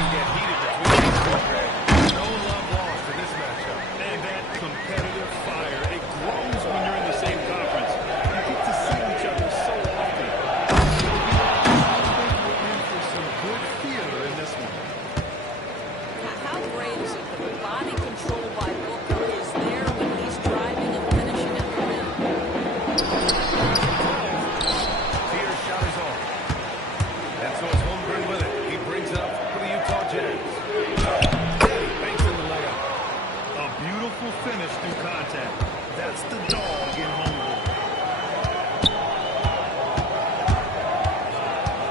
can get heated between these two, Greg. No love lost in this matchup. And that competitive fire, it grows when you're in the same conference. You get to see each other so often. I think we're in for some good theater in this one. How great is it that the body control by Booker is there when he's driving and finishing at the rim? Spears' shot is off. And so it's Holmgren with it. He brings it up for the Utah Jazz. Banks in the layup. A beautiful finish through contact. That's the dog in Holmgren.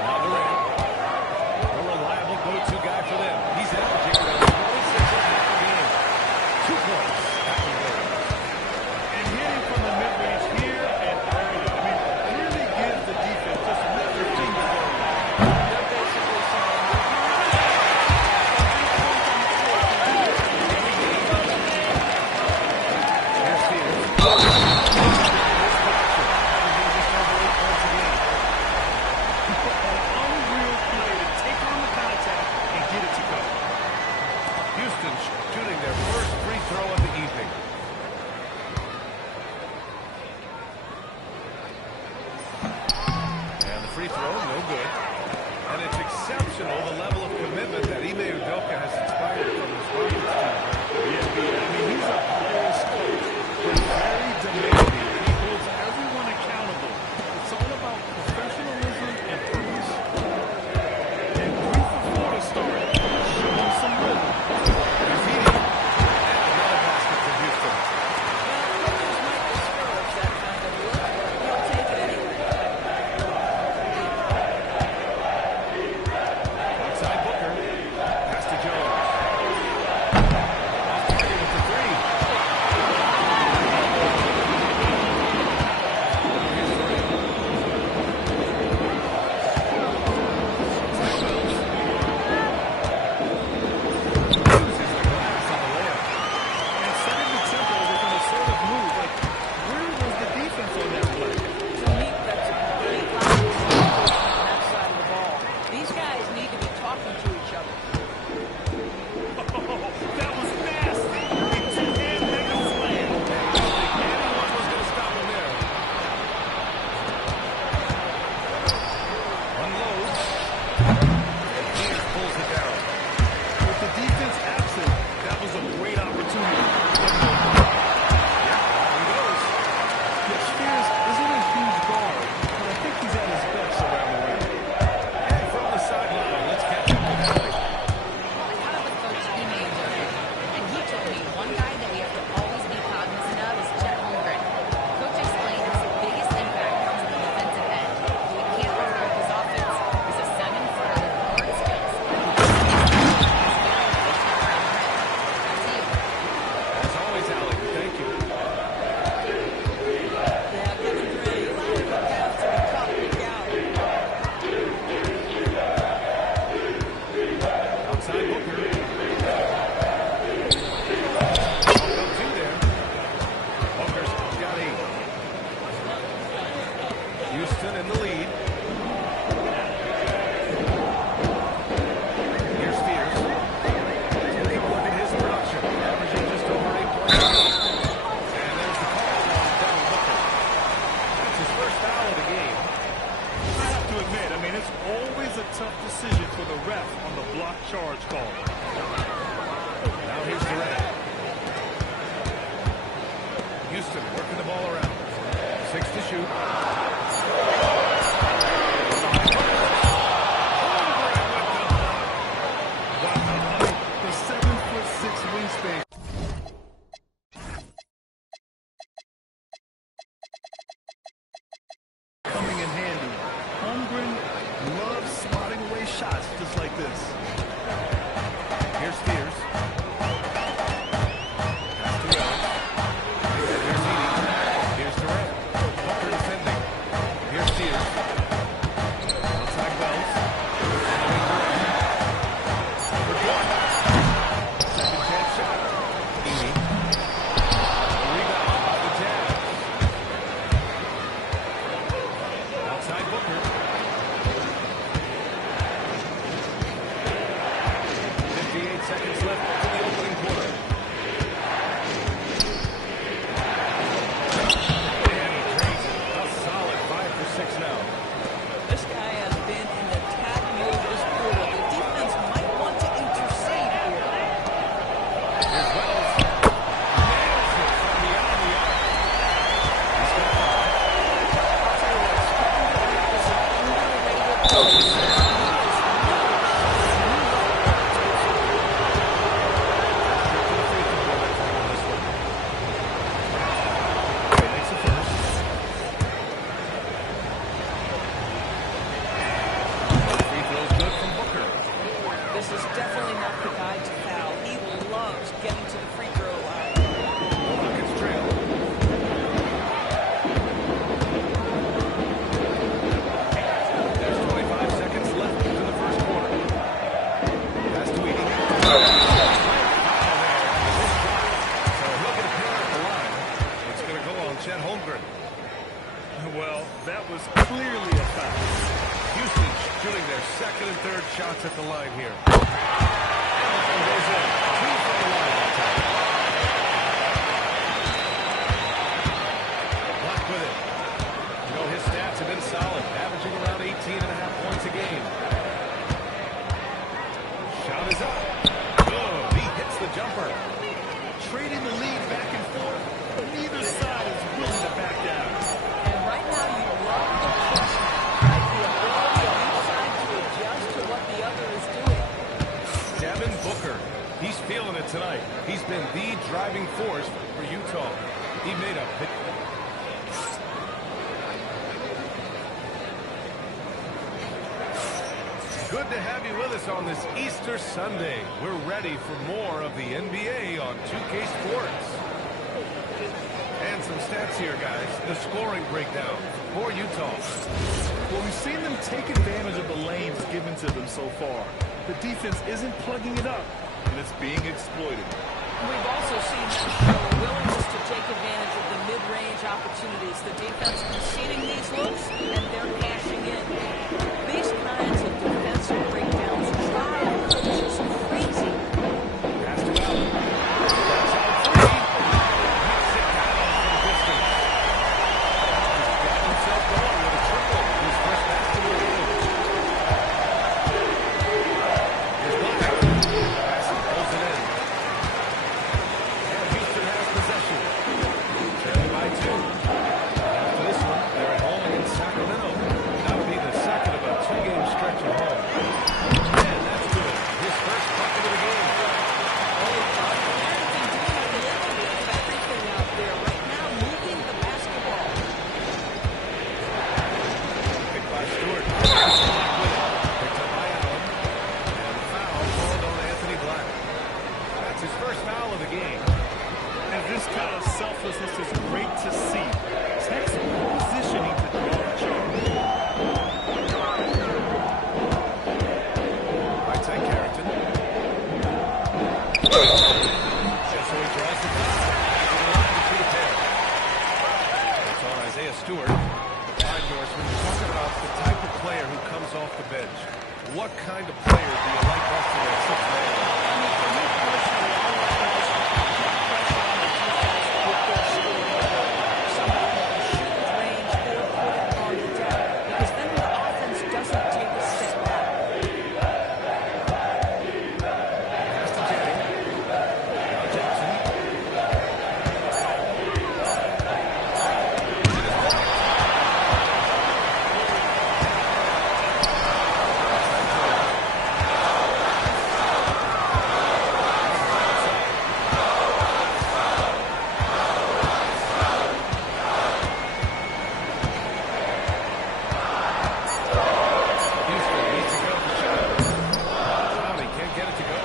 Now Durant. A reliable go-to guy for them. He's averaging around 26 and a half a game. 2 points. And hitting from the mid-range here and early. I mean, really gives the defense just let their finger go. They're basically saying, Here's Spears. Unreal play to take on the contact and get it to go. Houston shooting their first free throw of the evening. And the free throw, no good. And it's exceptional the level of commitment that Ime Udoka has inspired from this Rockets team. Yeah, I mean, he's a player's coach, but very demanding. He holds everyone accountable. It's all about professionalism and purpose. And 3 for 4 to start. Show him some rhythm. Graffiti. And another basket for Houston. well, coaches might discourage that kind of look, but he'll take it anyway. Outside Booker. Pass to Jones. Off target with the three. Here's Durant. Uses the glass on the layup. And setting the tempo with an assertive move. Like, where was the defense on that play? To me, that's a complete lack of communication on that side of the ball. These guys need to be talking to each other. Oh, that was nasty. A two-hand mega slam. Anyone was going to stop him there. Unloads. And Pierce pulls it down. With the defense absent, that was a great opportunity. He goes. Yeah, Spears isn't a huge guard, but I think he's at his best around the rim. And from the sideline, let's catch up with Allie. Well, I caught up with Coach Ime Udoka, and he told me one guy that we have to always be cognizant of is Chet Holmgren. Coach explained his biggest impact comes on the defensive end. We can't overlook his offense. He's a 7-footer with guard skills. Back to you. As always, Allie, thank you. Yeah, Kevin Durant, you like the path to the top, look out. Outside Booker. Go two there. Booker's got 8. Houston in the lead. Here's Spears. Take a look at his production. Averaging just over 8 points a game. And there's the call on Devin Booker. That's his first foul of the game. I have to admit, I mean, it's always a tough decision for the ref on the block charge call. Now here's Durant. Houston working the ball around. 6 to shoot. Wow, the 7'6" wingspan. Coming in handy. Holmgren loves swatting away shots just like this. Here's Spears. Pass to Wells. Here's Edey. Here's Durant. Booker defending. Here's Spears. Outside Wells. Number 1. Second chance shot. Edey. Rebound by the Jazz. Outside Booker. This is definitely not the guy to foul. He loves getting to the free throw line. The Rockets trail. There's 25 seconds left into the first quarter. That's Tweedy. So he'll get a pair at the line. It's going to go on Chet Holmgren. Well, that was clearly a foul. Houston shooting their second and third shots at the line here. And goes in. Two from the line that time. Black with it. You know, his stats have been solid, averaging around 18.5 points a game. Shot is up. Oh, he hits the jumper. Trading the lead back and forth, but neither side is willing to back down. And right now you love the push, right? The ability of each side to adjust to what the other is doing. Devin Booker. He's feeling it tonight. He's been the driving force for Utah. He made a hit. Good to have you with us on this Easter Sunday. We're ready for more of the NBA on 2K Sports. And some stats here, guys. The scoring breakdown for Utah. Well, we've seen them take advantage of the lanes given to them so far. The defense isn't plugging it up, and it's being exploited. We've also seen them show a willingness to take advantage of the mid-range opportunities. The defense conceding these looks, and they're cashing in. These kinds of defensive breakdowns drive coaches crazy. Pass to Allen. That's out three. Knocks it down from distance. He's got himself going with a triple. His first basket of the game. Here's Black. Pass it, pulls it in. And Houston has possession. Trailing by 2. After this one, they're at home against Sacramento. That'll be the second of a 2-game stretch at home. And that's good. His first bucket of the game. Harrington doing a little bit of everything out there right now, moving the basketball. Picked by Stewart. Black with it. Picked up by Allen. And the foul called on Anthony Black. That's his first foul of the game. And this kind of selflessness is great to see. Takes positioning to draw the charge. Right side Carrington. Just so he draws the foul. He's allowed to shoot a pair. It's on Isaiah Stewart. All right, Norris, when you're talking about the type of player who comes off the bench, what kind of player do you like best in that sixth man? I mean, for me personally, I like guys who can put pressure on the defense with their scoring ability. Somebody who can shoot the range or put it on the deck, because then the offense doesn't take a step back. Pass to Jennings. Now Jackson. Houston needs to go for shot. Tommy can't get it to go.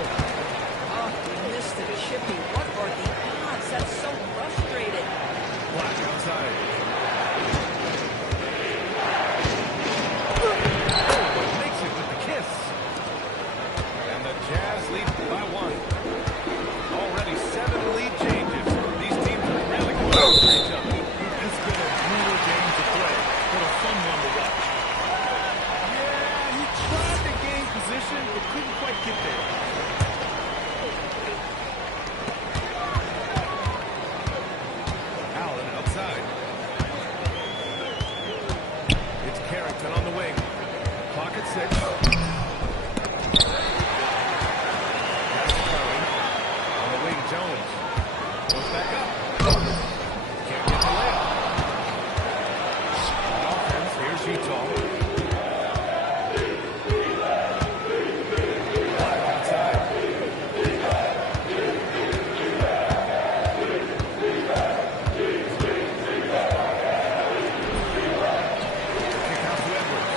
Oh, he missed it, Chippy. What are the odds? That's so frustrating. Black outside. Makes it with the kiss. And the Jazz lead by 1. Already 7 lead changes. These teams are really going after each other. It's been a brutal game to play, but a fun one to watch. Yeah, he tried to gain position, but couldn't quite get there. Allen outside. It's Carrington on the wing. Clock at 6. Pass to Curry. On the wing, Jones. Goes back up. Can't get the layup. On offense, here's Utah. Black outside. Kick out to Edwards.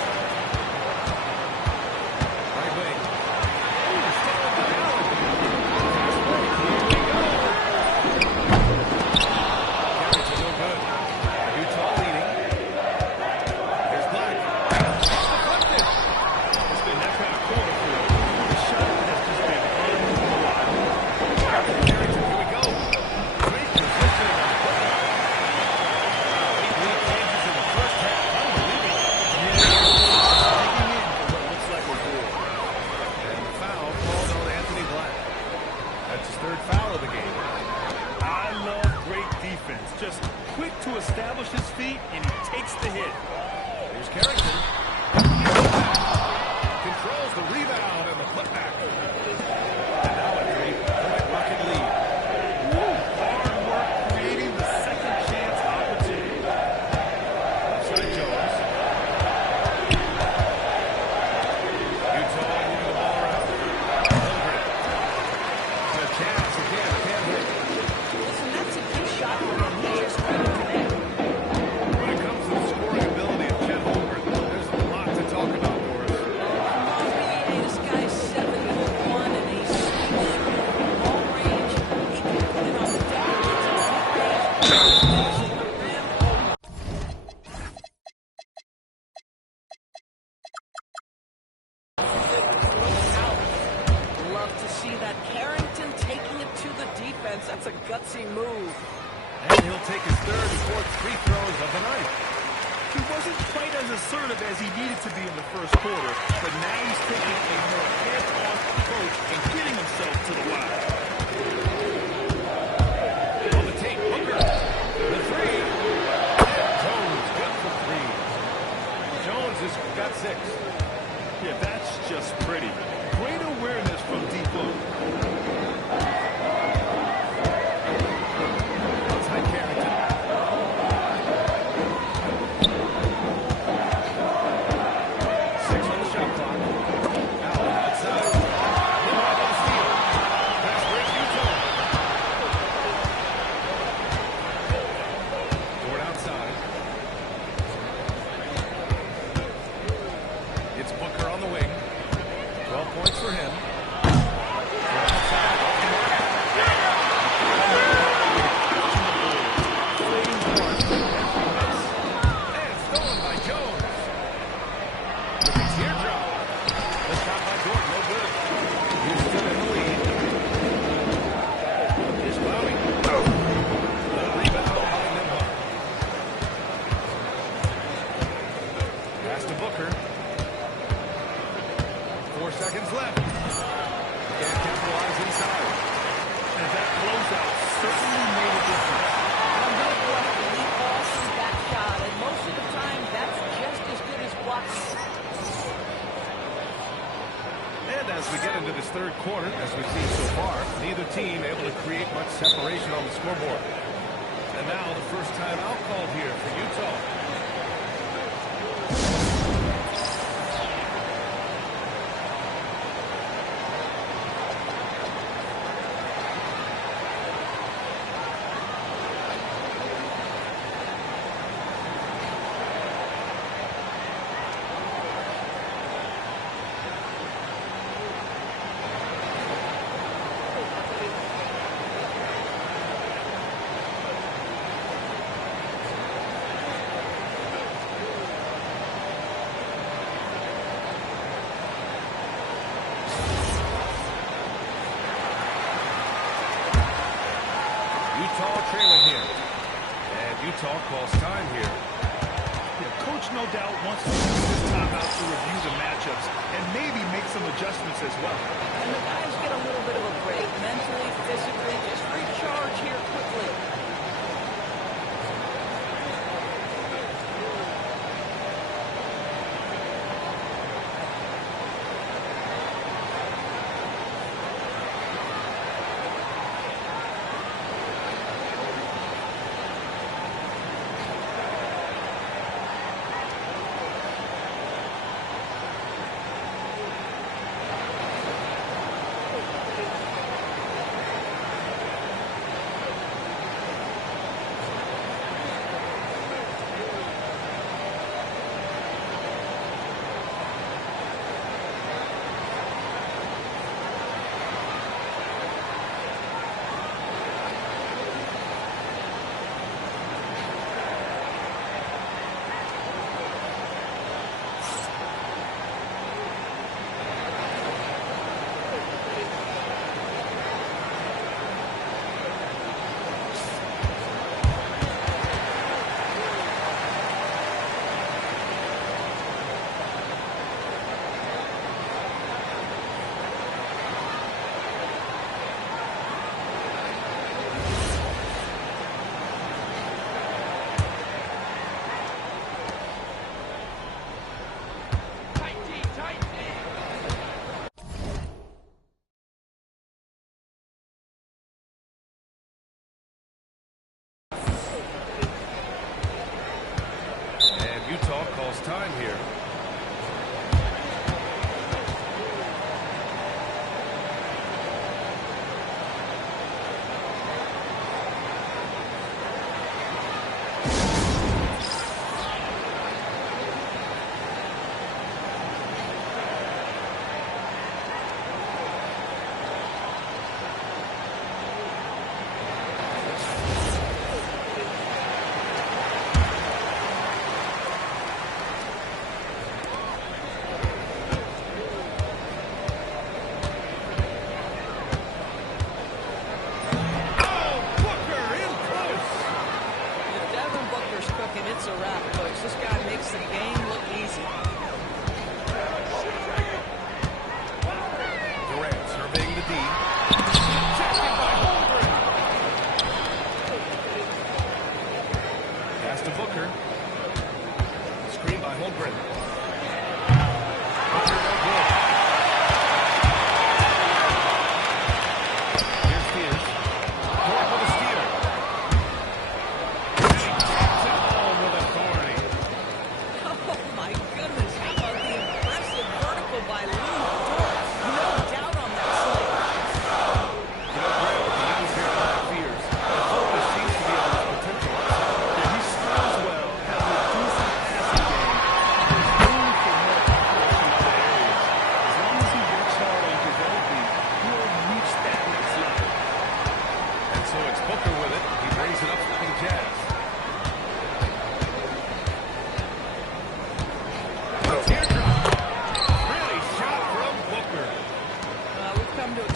see that. Carrington taking it to the defense. That's a gutsy move. And he'll take his third and fourth free throws of the night. He wasn't quite as assertive as he needed to be in the first quarter, but now he's taking a more head-on approach and getting himself to the line. On the tape, Booker. The three. Jones got the three. Jones has got 6. Yeah, that's just pretty. Great awareness from deep low. Outside Carrington. 6 on the shot clock. Allen outside. Meanwhile, on the steal. Pass break, Utah. Ford outside. It's Booker on the wing. 12 points for him. Ford outside. Off the mark. And stolen by Jones. With a teardrop. The shot by Gordon, no good. Houston in the lead. Here's Lowry. The rebound by Nembhard. Pass to Booker. 4 seconds left. Can't capitalize inside. And that closeout certainly made a difference. I'm going to bless the lead ball through that shot, and most of the time, that's just as good as blocking. And as we get into this third quarter, as we've seen so far, neither team able to create much separation on the scoreboard. And now the first time out called here for Utah. Utah trailing here. And Utah calls time here. Yeah, Coach no doubt wants to use this timeout to review the matchups and maybe make some adjustments as well. And the guys get a little bit of a break, mentally, physically, just recharge here quickly.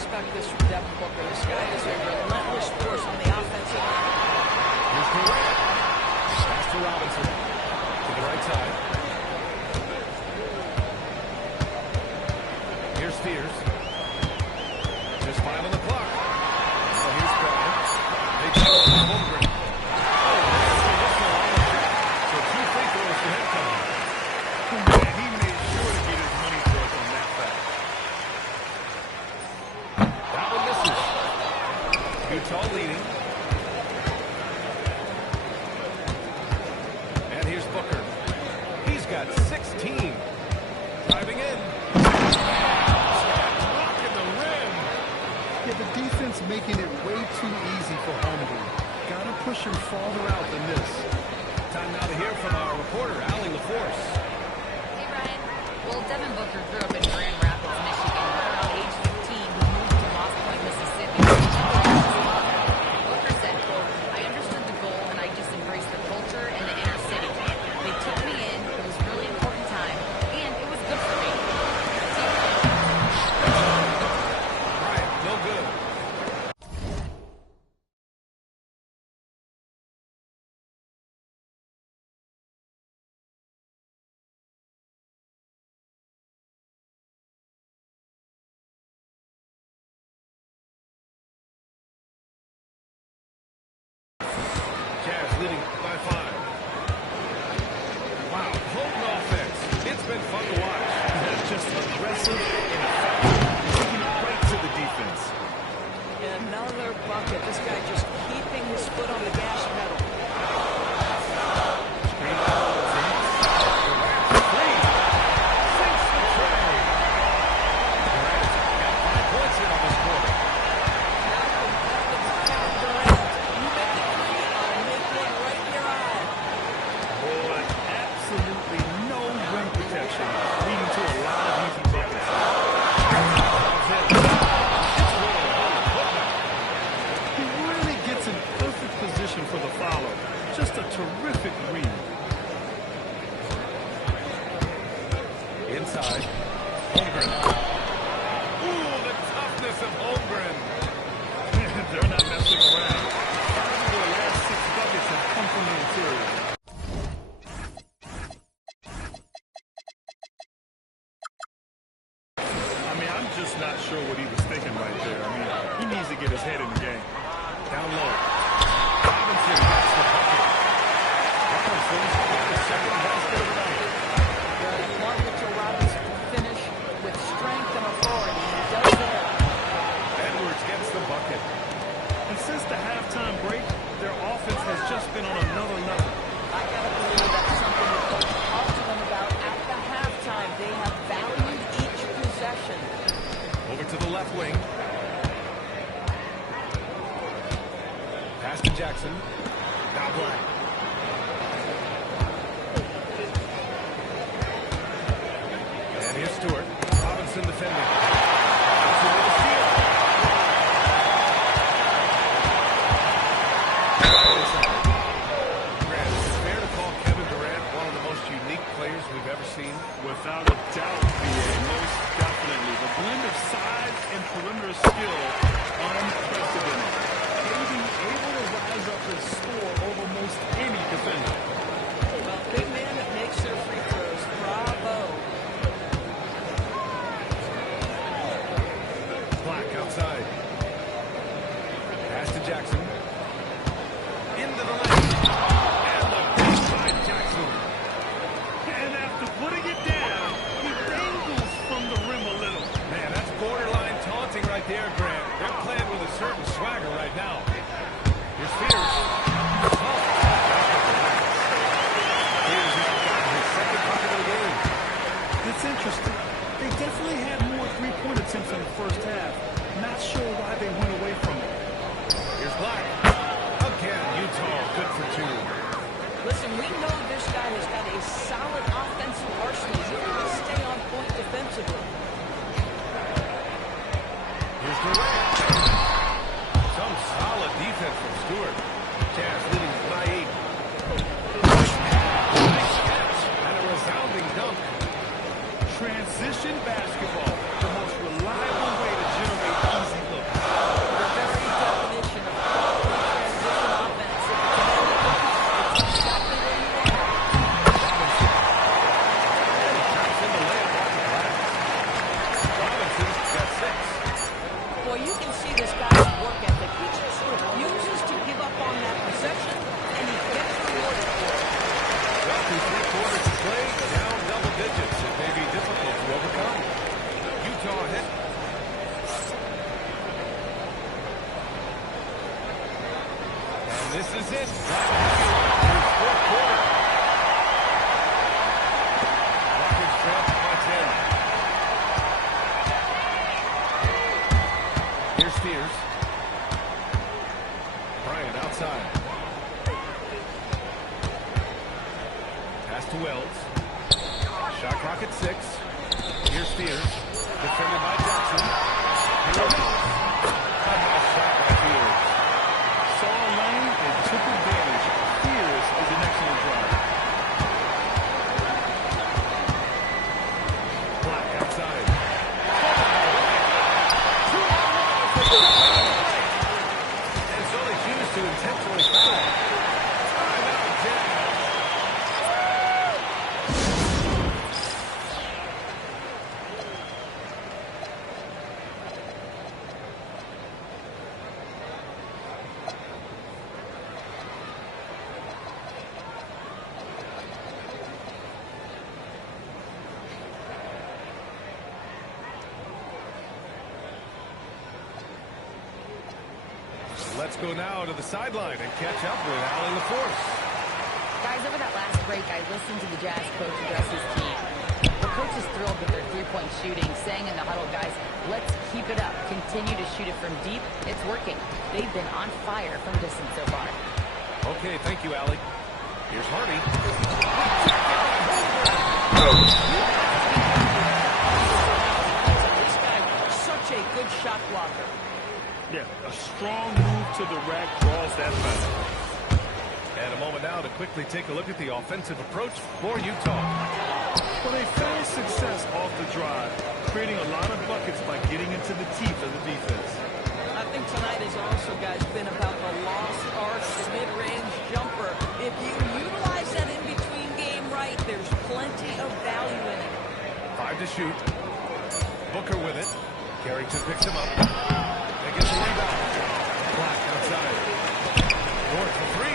expect this from Devin Booker. This guy is a relentless force on the offensive end. Here's Durant. Pass to Robinson. To the right side. Here's Spears. Just 5 on the clock. Now here's Bryant. They go to Holmgren. Oh, that's the whistle on the shot. So 2 free throws for him coming. And he made sure to get his money's worth on that foul. That one misses. Utah leading. And here's Booker. He's got 16. Driving in. Rocking the rim. Yeah, the defense making it way too easy for Holmgren. Gotta push him farther out than this. Time now to hear from our reporter, Allie LaForce. Hey, Ryan. Well, Devin Booker grew up in Grand Rapids, Michigan. Around age 15, he moved to Lost Point, Mississippi. Booker said, quote, I understood the goal and I just embraced the culture and the inner city. They took me in. It was a really important time. And it was good for me. Bryant, no good. Jazz leading by 5. Wow, potent offense. It's been fun to watch. That's just aggressive and effective. Taking it right to the defense. Another bucket. This guy just keeping his foot on the gas pedal. Screen by Robinson. Durant for 3. Sinks the tray. Durant got 5 points here on this quarter. You make it 3, I'll make one right in your eye. Boy, absolutely no rim protection, leading to a lot of easy buckets. He really gets in perfect position for the follow. Just a terrific read. Inside. Holmgren. Ooh, the toughness of Holmgren. They're not messing around. 5 of their last 6 buckets have come from the interior. I mean, I'm just not sure what he was thinking right there. I mean, he needs to get his head in the game. Down low. Robinson gets the bucket. Robinson's got the second basket of the night. You want Mitchell Robinson to finish with strength and authority. He does that. Edwards gets the bucket. And since the halftime break, their offense has just been on another level. I gotta believe that's something the coach talked to them about at the halftime. They have valued each possession. Over to the left wing. Pass to Jackson. Now Black. And here's Stewart. Robinson defending. Robinson with a steal. Grant, is it fair to call Kevin Durant one of the most unique players we've ever seen? Without a doubt, BA, most definitely. The blend of size and perimeter skill, unprecedented. KD able to rise up and score over most any defender. Well, big man that makes their free throws. Bravo. Black outside. Pass to Jackson. Into the lane. And the backside Jackson. And after putting it down, he dangles from the rim a little. Man, that's borderline taunting right there, Grant. They're playing with a certain swagger right now. Here's Spears. Spears has got his second bucket of the game. It's interesting. They definitely had more three-point attempts in the first half. Not sure why they went away from it. Here's Black. Again, Utah good for 2. Listen, we know this guy has got a solid offensive arsenal. You got to stay on point defensively. Here's Durant. Some solid defense from Stewart. Jazz leading by 8. Nice catch and a resounding dunk. Transition basketball, the most reliable way to generate easy Utah hit. And this is it. Fourth quarter. Rockets trail by 10. Here's Spears. Bryant outside. Pass to Wells. Shot clock at 6. Here's Spears. Defended by Jackson. Here it is. A nice shot by Spears. Saw a lane and took advantage. Spears is an excellent driver. Black outside. And so they choose to intentionally foul. Timeout, Jazz. Let's go now to the sideline and catch up with Allie LaForce. Guys, over that last break, I listened to the Jazz coach address his team. The coach is thrilled with their three-point shooting, saying in the huddle, guys, let's keep it up. Continue to shoot it from deep. It's working. They've been on fire from distance so far. Okay, thank you, Allie. Here's Hardy. This guy, such a good shot blocker. Yeah, a strong move to the rack draws that foul. And a moment now to quickly take a look at the offensive approach for Utah. Well, they found success off the drive, creating a lot of buckets by getting into the teeth of the defense. I think tonight has also, guys, been about the lost art, the mid-range jumper. If you utilize that in-between game right, there's plenty of value in it. 5 to shoot. Booker with it. Carrington picks him up. They get the rebound. Black outside. Dort for 3.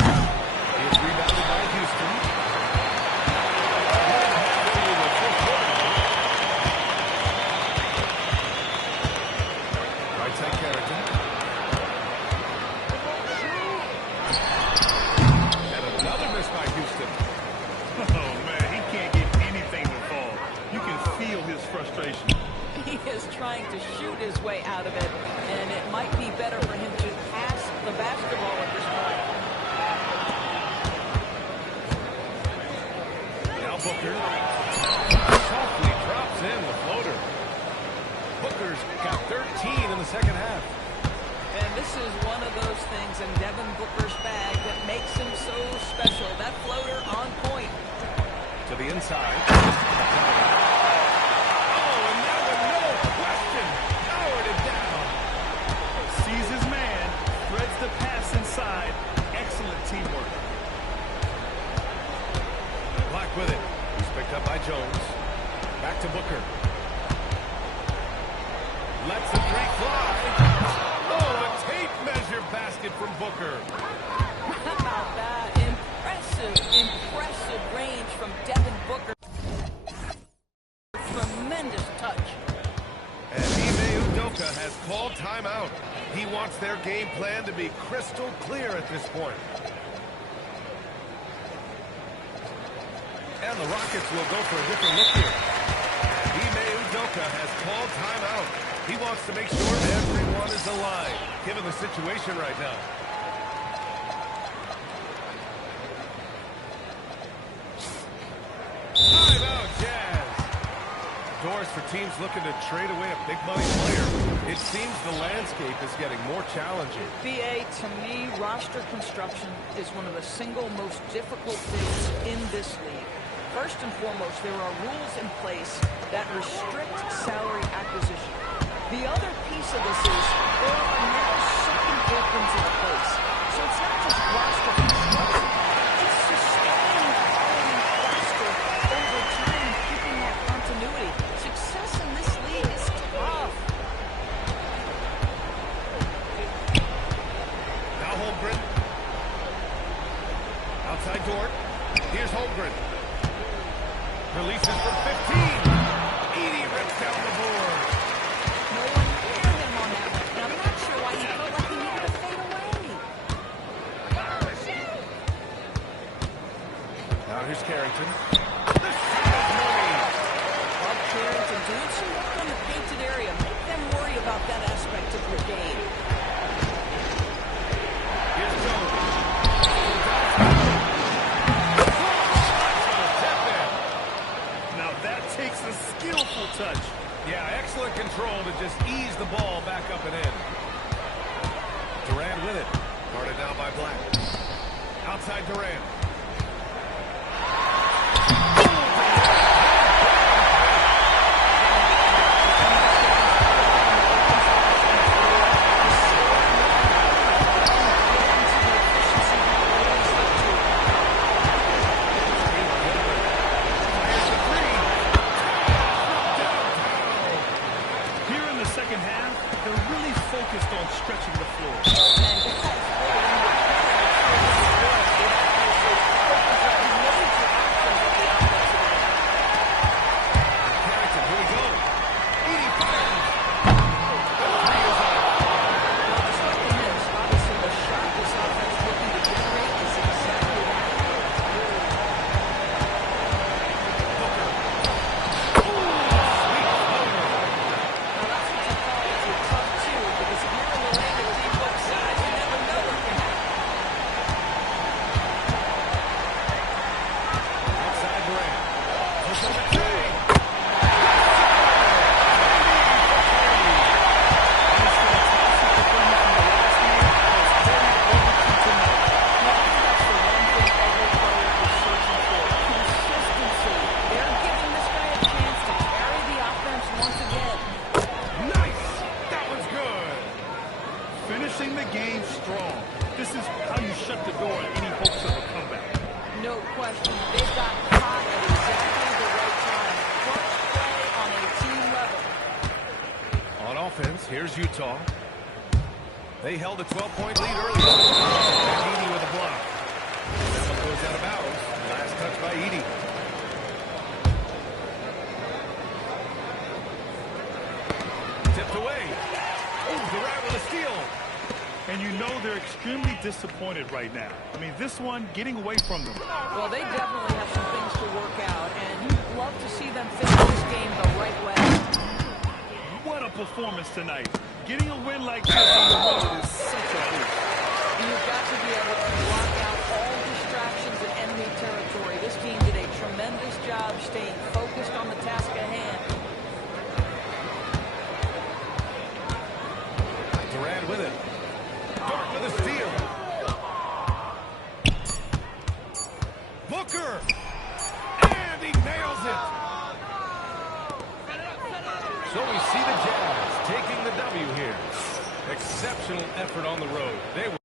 He is rebounded by Houston. Right side Carrington. And another miss by Houston. Oh, man, he can't get anything to fall. You can feel his frustration. He is trying to shoot his way out of it, and it might be better for him to pass the basketball at this point. Now Booker softly drops in the floater. Booker's got 13 in the second half. And this is one of those things in Devin Booker's bag that makes him so special. That floater on point. To the inside. Oh, and that one, no question, powered it down. Sees his man, threads the pass inside. Excellent teamwork. Black with it. He's picked up by Jones. Back to Booker. Lets the three fly. Oh, a tape measure basket from Booker. How about that? Impressive range from Devin Booker. Tremendous touch. And Ime Udoka has called timeout. He wants their game plan to be crystal clear at this point. And the Rockets will go for a different look here. Ime Udoka has called timeout. He wants to make sure everyone is aligned, given the situation right now. Timeout, Jazz. Doors for teams looking to trade away a big money player. It seems the landscape is getting more challenging. BA, to me, roster construction is one of the single most difficult things in this league. First and foremost, there are rules in place that restrict salary acquisition. The other piece of this is there are now second opens in place. So it's not just roster construction. It's sustaining quality roster over time and keeping that continuity. Success in this league is tough. Now Holmgren. Outside Dort. Here's Holmgren. Releases from 15. Edey rips down the board. Yeah, excellent control to just ease the ball back up and in. Durant with it. Guarded now by Black. Outside Durant. Focused on stretching the floor. Finishing the game strong. This is how you shut the door on any hopes of a comeback. No question. They got hot at exactly the right time. Clutch play on a team level. On offense, here's Utah. They held a 12-point lead earlier. Edey with a block. This one goes out of bounds. Last touch by Edey. Tipped away. Oh, Durant with a steal. And you know they're extremely disappointed right now. I mean, this one getting away from them. Well, they definitely have some things to work out, and you'd love to see them finish this game the right way. What a performance tonight. Getting a win like this on the road is such a boost. You've got to be able to block out all distractions in enemy territory. This team did a tremendous job staying focused on the task at hand. Durant with it. Dort with a steal. Booker. And he nails it. So we see the Jazz taking the W here. Exceptional effort on the road. They